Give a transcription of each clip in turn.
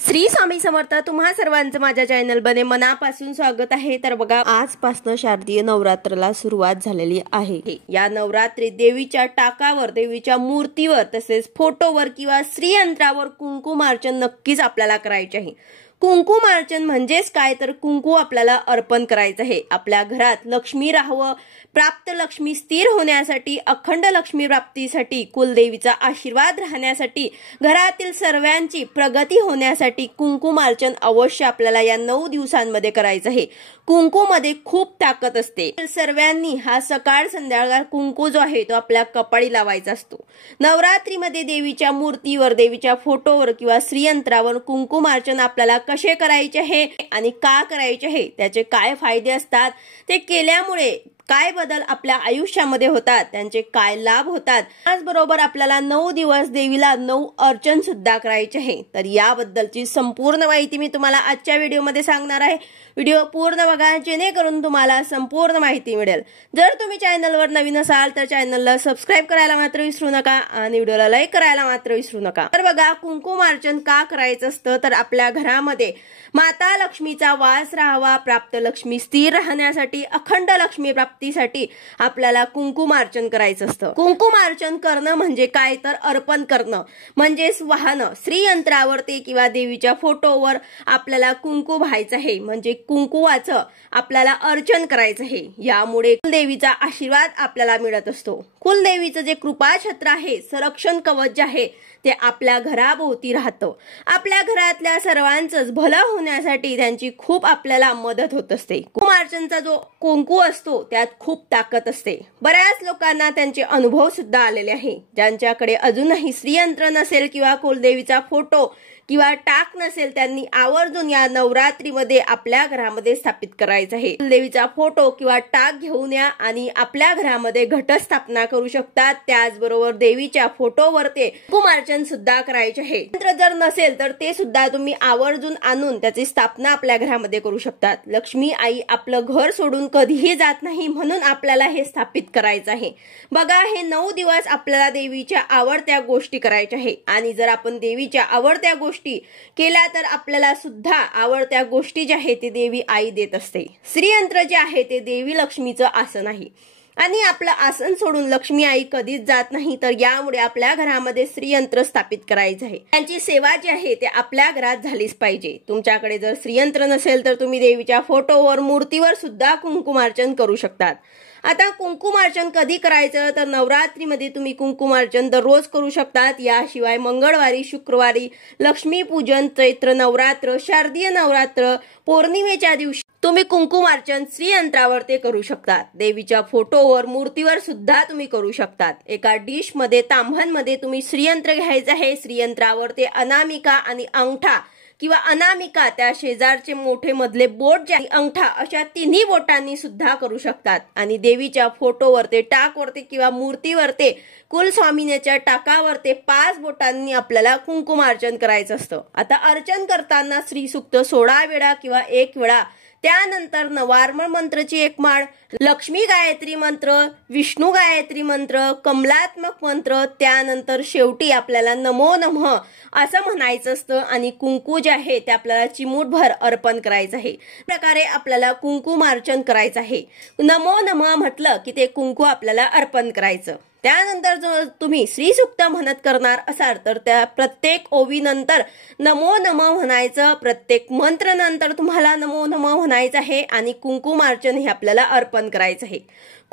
श्री स्वामी समर्थ तुम्हा सर्वांचं माझ्या चॅनल बने मनापासून स्वागत आहे। तर बघा आजपासून शारदीय नवरात्राला सुरुवात झालेली आहे। या नवरात्रीत देवीच्या टाकावर, देवीच्या मूर्तीवर तसेच फोटोवर किंवा श्रीयंत्रावर कुंकुमार्चन नक्कीच आपल्याला करायचे आहे। कुंकुमार्चन म्हणजेच काय तर कुंकू आपल्याला अर्पण करायचं आहे। आपल्या घरात लक्ष्मी राहावं, प्राप्त लक्ष्मी स्थिर होण्यासाठी, अखंड लक्ष्मी प्राप्तीसाठी, कुलदेवीचा आशीर्वाद राहण्यासाठी, घरातील सर्वांची प्रगती होण्यासाठी कुंकुमार्चन अवश्य आपल्याला या 9 दिवसांमध्ये करायचं आहे। कुंकूमध्ये खूप ताकद असते। सर्वांनी हा सकाळ संध्याकाळ कुंकू जो आहे तो आपल्या कपाळी लावायचा असतो। नवरात्रीमध्ये देवीच्या मूर्तीवर, देवीच्या फोटोवर किंवा श्रीयंत्रावर कुंकुमार्चन आपल्याला कसे करायचे आहे आणि का करायचे आहे, त्याचे काय फायदे असतात, ते केल्यामुळे काय बदल आपल्या आयुष्यामध्ये होतात, त्यांचे काय लाभ होतात, त्याचबरोबर आपल्याला 9 दिवस देवीला 9 अर्चन सुद्धा करायचे आहे। तर याबद्दलची संपूर्ण माहिती मी तुम्हाला आजच्या व्हिडिओमध्ये सांगणार आहे। व्हिडिओ पूर्ण बघा जेणेकरून तुम्हाला संपूर्ण माहिती मिळेल। जर तुम्ही चॅनलवर नवीन असाल तर चॅनलला सबस्क्राइब करायला मात्र विसरू नका आणि व्हिडिओला लाईक करायला मात्र विसरू नका। तर बघा कुंकुमार्चन का करायचं असतं, तर आपल्या घरामध्ये माता लक्ष्मीचा वास राहावा, प्राप्त लक्ष्मी स्थिर राहण्यासाठी, अखंड लक्ष्मी प्राप्तीसाठी आपल्याला कुंकुमार्चन करायचं असतं। कुंकुमार्चन करणं म्हणजे काय तर अर्पण करणं म्हणजेच वाहनं। श्रीयंत्रावरती किंवा देवीच्या फोटोवर आपल्याला कुंकू व्हायचं आहे, म्हणजे कुंकुवाचं आपल्याला अर्चन करायचं आहे। यामुळे कुलदेवीचा आशीर्वाद आपल्याला मिळत असतो। कुलदेवीचं जे कृपाछत्र आहे, संरक्षण कवच जे आहे ते आपल्या घराभोवती राहतं। आपल्या घरातल्या सर्वांचंच भलं होण्यासाठी त्यांची खूप आपल्याला मदत होत असते। कुंकुमार्चनचा जो कुंकू असतो त्यात खूप ताकद असते। बऱ्याच लोकांना त्यांचे अनुभव सुद्धा आलेले आहे। ज्यांच्याकडे अजूनही श्रीयंत्र नसेल किंवा कुलदेवीचा फोटो किंवा टाक नसेल, त्यांनी आवर्जून या नवरात्रीमध्ये आपल्या घरामध्ये स्थापित करायचं आहे। कुलदेवीचा फोटो किंवा टाक घेऊन या आणि आपल्या घरामध्ये घटस्थापना करू शकतात। त्याचबरोबर देवीच्या फोटोवर ते कुंकुमार्चन सुद्धा करायचे आहे। यंत्र जर नसेल तर ते सुद्धा तुम्ही आवर्जून आणून त्याची स्थापना आपल्या घरामध्ये करू शकतात। लक्ष्मी आई आपलं घर सोडून कधीही जात नाही, म्हणून आपल्याला हे स्थापित करायचं आहे। बघा हे 9 दिवस आपल्याला देवीच्या आवडत्या गोष्टी करायच्या आहे आणि जर आपण देवीच्या आवडत्या गोष्टी केल्या तर आपल्याला सुद्धा आवडत्या गोष्टी ज्या आहेत ते देवी आई देत असते। श्रीयंत्र जे आहे ते देवी लक्ष्मीचं आसन आहे आणि आपलं आसन सोडून लक्ष्मी आई कधीच जात नाही। तर यामुळे आपल्या घरामध्ये श्रीयंत्र स्थापित करायचं आहे। त्यांची सेवा जी आहे ते आपल्या घरात झालीच पाहिजे। तुमच्याकडे जर श्रीयंत्र नसेल तर तुम्ही देवीच्या फोटोवर, मूर्तीवर सुद्धा कुंकुमार्चन करू शकतात। आता कुंकुमार्चन कधी करायचं, तर नवरात्रीमध्ये तुम्ही कुंकुमार्चन दररोज करू शकतात। याशिवाय मंगळवारी, शुक्रवारी, लक्ष्मीपूजन, चैत्र नवरात्र, शारदीय नवरात्र, पौर्णिमेच्या दिवशी तुम्ही कुंकुमार्चन श्रीयंत्रावर ते करू शकतात। देवीच्या फोटोवर, मूर्तीवर सुद्धा तुम्ही करू शकतात। एका डिश मध्ये, तांब्यामध्ये तुम्ही श्रीयंत्र घ्यायचं आहे। श्रीयंत्रावर ते अनामिका आणि अंगठा किंवा अनामिका, त्या शेजारचे मोठे मधले बोट जे अंगठा, अशा तिन्ही बोटांनी सुद्धा करू शकतात आणि देवीच्या फोटोवर ते, टाकवरती किंवा मूर्तीवर ते, कुलस्वामिनीच्या टाकावर ते 5 बोटांनी आपल्याला कुंकुमार्चन करायचं असतं। आता अर्चन करताना श्री सूक्त 16 वेळा किंवा 1 वेळा, त्यानंतर नवार्मळ मंत्रची 1 माळ, लक्ष्मी गायत्री मंत्र, विष्णू गायत्री मंत्र, कमलात्मक मंत्र, त्यानंतर शेवटी आपल्याला नमो नमः असं म्हणायचं असतं आणि कुंकू जे आहे ते आपल्याला चिमूटभर अर्पण करायचं आहे। प्रकारे आपल्याला कुंकुमार्चन करायचं आहे। नमो नमः म्हटलं की ते कुंकू आपल्याला अर्पण करायचं। त्यानंतर जर तुम्ही श्री सूक्त म्हणत करणार असाल तर त्या प्रत्येक ओवीनंतर नमो नमः म्हणायचं, प्रत्येक मंत्र नंतर तुम्हाला नमो नमः म्हणायचं आहे आणि कुंकुमार्चन हे आपल्याला अर्पण करायचं आहे।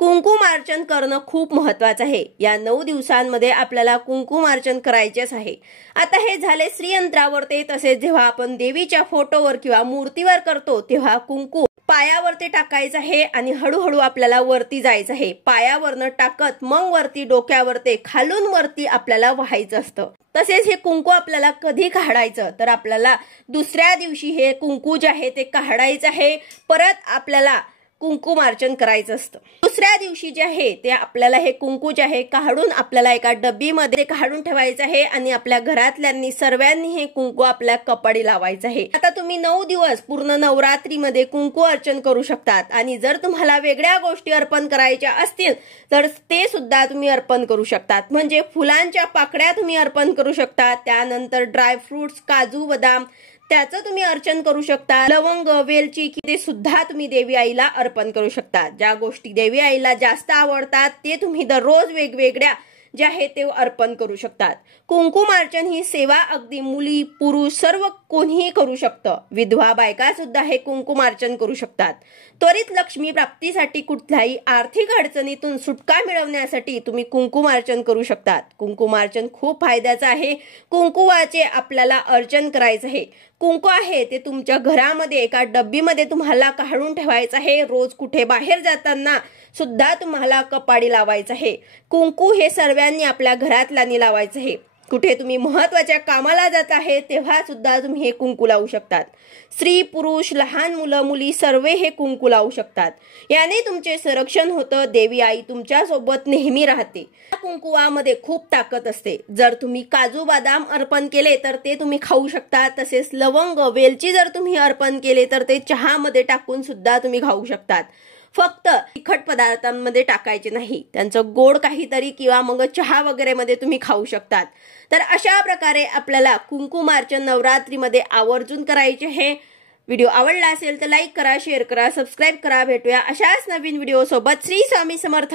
कुंकुमार्चन करणं खूप महत्वाचं आहे। या 9 दिवसांमध्ये आपल्याला कुंकुमार्चन करायचेच आहे। आता हे झाले श्रीयंत्रावर ते, तसेच जेव्हा आपण देवीच्या फोटोवर किंवा मूर्तीवर करतो तेव्हा कुंकू पायावरती टाकायचं आहे आणि हळूहळू आपल्याला वरती जायचं आहे। पायावरनं टाकत मग वरती, डोक्यावरती, खालून वरती आपल्याला व्हायचं असतं। तसेच हे कुंकू आपल्याला कधी काढायचं, तर आपल्याला दुसऱ्या दिवशी हे कुंकू जे आहे ते काढायचं आहे। परत आपल्याला कुंकुमार्चन करायचं असतं। दुसऱ्या दिवशी जे आहे ते आपल्याला हे कुंकू जे आहे काढून आपल्याला एका डब्बीमध्ये काढून ठेवायचं आहे आणि आपल्या घरातल्यांनी सर्वांनी हे कुंकू आपल्या कपाळी लावायचं आहे। आता तुम्ही 9 दिवस पूर्ण नवरात्रीमध्ये कुंकू अर्चन करू शकतात आणि जर तुम्हाला वेगळ्या गोष्टी अर्पण करायच्या असतील तर ते सुद्धा तुम्ही अर्पण करू शकतात। म्हणजे फुलांच्या पाकळ्या तुम्ही अर्पण करू शकता, त्यानंतर ड्राय फ्रुट्स, काजू, बदाम, त्याचं तुम्ही अर्चन करू शकता। लवंग, वेलची ते सुद्धा तुम्ही देवी आईला अर्पण करू शकता। ज्या गोष्टी देवी आईला जास्त आवडतात ते तुम्ही दररोज वेगवेगळ्या जे आहे ते अर्पण करू शकतात। कुंकुमार्चन ही सेवा अगदी मुली पुरुष सर्व कोणीही करू शकतं। विधवा बायका सुद्धा हे कुंकुमार्चन करू शकतात। त्वरित लक्ष्मी प्राप्तीसाठी कुठल्याही आर्थिक अडचणीतून सुटका मिळवण्यासाठी तुम्ही कुंकुमार्चन करू शकतात। कुंकुमार्चन खूप फायद्याचं आहे। कुंकुवाचे आपल्याला अर्चन करायचं आहे। कुंकू आहे ते तुमच्या घरामध्ये एका डब्बीमध्ये तुम्हाला काढून ठेवायचं आहे। रोज कुठे बाहेर जाताना सुद्धा तुम्हाला कपाळी लावायचं आहे। कुंकू हे सर्वांनी आपल्या घरातल्यांनी लावायचं आहे। कुठे तुम्ही महत्त्वाच्या कामाला जात आहे तेव्हा सुद्धा तुम्ही हे कुंकू लावू शकतात। स्त्री पुरुष लहान मुलं मुली सर्व हे कुंकू लावू शकतात। याने तुमचे संरक्षण होतं। देवी आई तुमच्या सोबत नेहमी राहते। कुंकुवामध्ये खूप ताकद असते। जर तुम्ही काजू बदाम अर्पण केले तर ते तुम्ही खाऊ शकता। तसेच लवंग वेलची जर तुम्ही अर्पण केले तर ते चहामध्ये टाकून सुद्धा तुम्ही खाऊ शकतात। फक्त तिखट पदार्थांमध्ये टाकायचे नाही, त्यांचं गोड काहीतरी किंवा मग चहा वगैरे मध्ये तुम्ही खाऊ शकतात। तर अशा प्रकारे आपल्याला कुंकुमार्चन नवरात्रीमध्ये आवर्जून करायचे आहे। व्हिडिओ आवडला असेल तर लाईक करा, शेअर करा, सबस्क्राईब करा। भेटूया अशाच नवीन व्हिडिओ सोबत। श्री स्वामी समर्थ।